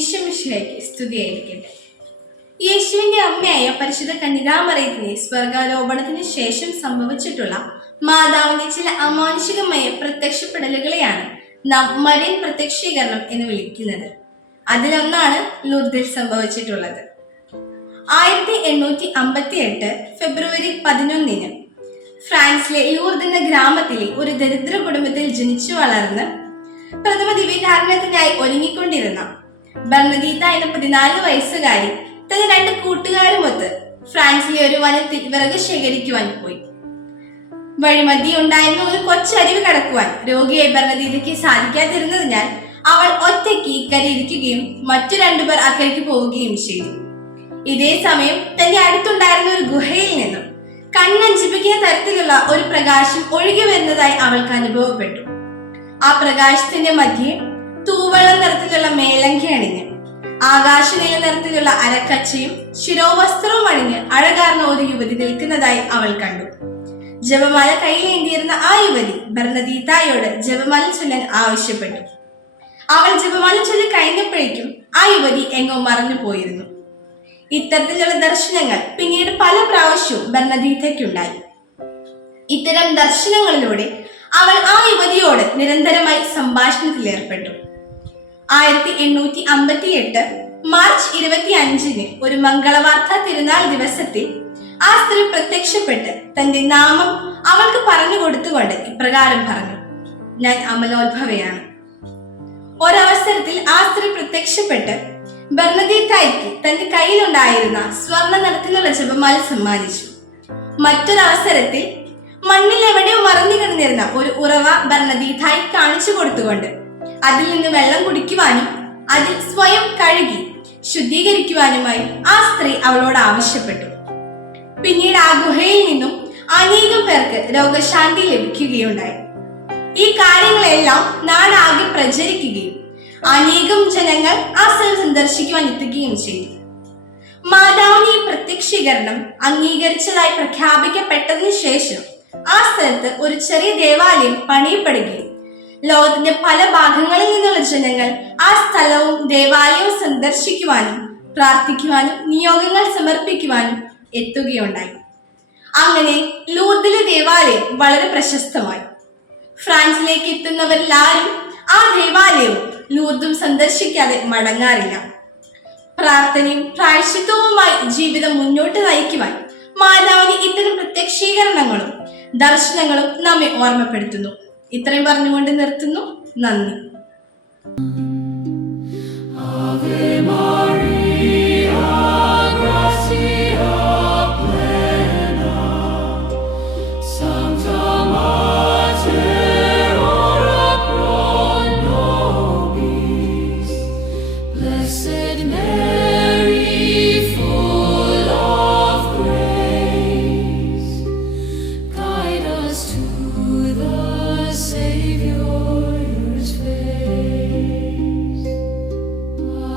സ്തുതിയായിരിക്കട്ടെ. യേശുവിന്റെ അമ്മയായ പരിശുദ്ധ കന്യകാമറയത്തിന് സ്വർഗാരോപണത്തിന് ശേഷം സംഭവിച്ചിട്ടുള്ള മാതാവിന്റെ ചില അമാനുഷികമായ പ്രത്യക്ഷപ്പെടലുകളെയാണ് നാം മരിയൻ പ്രത്യക്ഷീകരണം എന്ന് വിളിക്കുന്നത്. അതിലൊന്നാണ് ലൂർദിൽ സംഭവിച്ചിട്ടുള്ളത്. ആയിരത്തി എണ്ണൂറ്റി അമ്പത്തി എട്ട് ഫെബ്രുവരി പതിനൊന്നിന് ഫ്രാൻസിലെ ലൂർദ് എന്ന ഗ്രാമത്തിലെ ഒരു ദരിദ്ര കുടുംബത്തിൽ ജനിച്ചു വളർന്ന് പ്രഥമ ദിവ്യകാരണത്തിനായി ഒരുങ്ങിക്കൊണ്ടിരുന്ന ബർണദീത്ത എന്ന പതിനാല് വയസ്സുകാരി തന്റെ രണ്ട് കൂട്ടുകാരുമൊത്ത് ഫ്രാൻസിലെ ഒരു വനത്തിൽ വിറക് ശേഖരിക്കുവാൻ പോയി. വഴിമതി ഉണ്ടായിരുന്ന ഒരു കൊച്ചരിവ് കടക്കുവാൻ രോഗിയെ ഭരണഗീതയ്ക്ക് സാധിക്കാതിരുന്നതിനാൽ അവൾ ഒറ്റയ്ക്ക് ഇക്കരെ ഇരിക്കുകയും മറ്റു രണ്ടുപേർ അക്കരയ്ക്ക് പോവുകയും ചെയ്തു. ഇതേ സമയം തന്റെ അടുത്തുണ്ടായിരുന്ന ഒരു ഗുഹയിൽ നിന്നും കണ്ണഞ്ചിപ്പിക്കുന്ന തരത്തിലുള്ള ഒരു പ്രകാശം ഒഴുകി വരുന്നതായി അവൾക്ക് അനുഭവപ്പെട്ടു. ആ പ്രകാശത്തിന്റെ മധ്യേ തൂവെള്ള നിറത്തിലുള്ള മേലങ്കി അണിഞ്ഞ് ആകാശനീല നിറത്തിലുള്ള അരക്കച്ചയും ശിരോവസ്ത്രവും അണിഞ്ഞ് അഴകാർന്ന ഒരു യുവതി നിൽക്കുന്നതായി അവൾ കണ്ടു. ജപമാല കയ്യിലേന്തിയിരുന്ന ആ യുവതി ഭരണതീതായോട് ജപമാല ചൊല്ലാൻ ആവശ്യപ്പെട്ടു. അവൾ ജപമാല ചൊല്ലി കഴിഞ്ഞപ്പോഴേക്കും ആ യുവതി എങ്ങോ മറഞ്ഞു പോയിരുന്നു. ഇത്തരത്തിലുള്ള ദർശനങ്ങൾ പിന്നീട് പല പ്രാവശ്യവും ഭരണതീതയ്ക്കുണ്ടായി ഇത്തരം ദർശനങ്ങളിലൂടെ അവൾ ആ യുവതിയോട് നിരന്തരമായി സംഭാഷണത്തിൽ ഏർപ്പെട്ടു. ആയിരത്തി എണ്ണൂറ്റി അമ്പത്തി എട്ട് മാർച്ച് ഇരുപത്തി അഞ്ചിന് ഒരു മംഗളവാർത്ത തിരുനാൾ ദിവസത്തിൽ ആ സ്ത്രീ പ്രത്യക്ഷപ്പെട്ട് തന്റെ നാമം അവൾക്ക് പറഞ്ഞു കൊടുത്തുകൊണ്ട് ഇപ്രകാരം പറഞ്ഞു. ഞാൻ അമലോത്ഭവയാണ്. ഒരവസരത്തിൽ ആ സ്ത്രീ പ്രത്യക്ഷപ്പെട്ട് ബർണദീത്തായിക്ക് തന്റെ കയ്യിലുണ്ടായിരുന്ന സ്വർണ നിറത്തിലുള്ള ജപമാല സമ്മാനിച്ചു. മറ്റൊരവസരത്തിൽ മണ്ണിൽ എവിടെയോ മറഞ്ഞു കിടന്നിരുന്ന ഒരു ഉറവ ബർണദീതായി കാണിച്ചു കൊടുത്തുകൊണ്ട് അതിൽ നിന്ന് വെള്ളം കുടിക്കുവാനും അതിൽ സ്വയം കഴുകി ശുദ്ധീകരിക്കുവാനുമായി ആ സ്ത്രീ അവളോട് ആവശ്യപ്പെട്ടു. പിന്നീട് ആ ഗുഹയിൽ നിന്നും അനേകം പേർക്ക് രോഗശാന്തി ലഭിക്കുകയുണ്ടായി. ഈ കാര്യങ്ങളെല്ലാം നാടാകെ പ്രചരിക്കുകയും അനേകം ജനങ്ങൾ ആ സ്ഥലം സന്ദർശിക്കുവാൻ എത്തുകയും ചെയ്തു. മാതാവിന്റെ ഈ പ്രത്യക്ഷീകരണം അംഗീകരിച്ചതായി പ്രഖ്യാപിക്കപ്പെട്ടതിനു ശേഷം ആ സ്ഥലത്ത് ഒരു ചെറിയ ദേവാലയം പണിയപ്പെടുകയും ലോകത്തിന്റെ പല ഭാഗങ്ങളിൽ നിന്നുള്ള ജനങ്ങൾ ആ സ്ഥലവും ദേവാലയവും സന്ദർശിക്കുവാനും പ്രാർത്ഥിക്കുവാനും നിയോഗങ്ങൾ സമർപ്പിക്കുവാനും എത്തുകയുണ്ടായി. അങ്ങനെ ലൂർദിലെ ദേവാലയം വളരെ പ്രശസ്തമായി. ഫ്രാൻസിലേക്ക് എത്തുന്നവരിലാരും ആ ദേവാലയവും ലൂർദും സന്ദർശിക്കാതെ മടങ്ങാറില്ല. പ്രാർത്ഥനയും പ്രായശ്ചിത്വവുമായി ജീവിതം മുന്നോട്ട് നയിക്കുവാൻ മാതാവിന് ഇത്തരം പ്രത്യക്ഷീകരണങ്ങളും ദർശനങ്ങളും നമ്മെ ഓർമ്മപ്പെടുത്തുന്നു. ഇത്രയും പറഞ്ഞുകൊണ്ട് നിർത്തുന്നു നന്ദി Ave.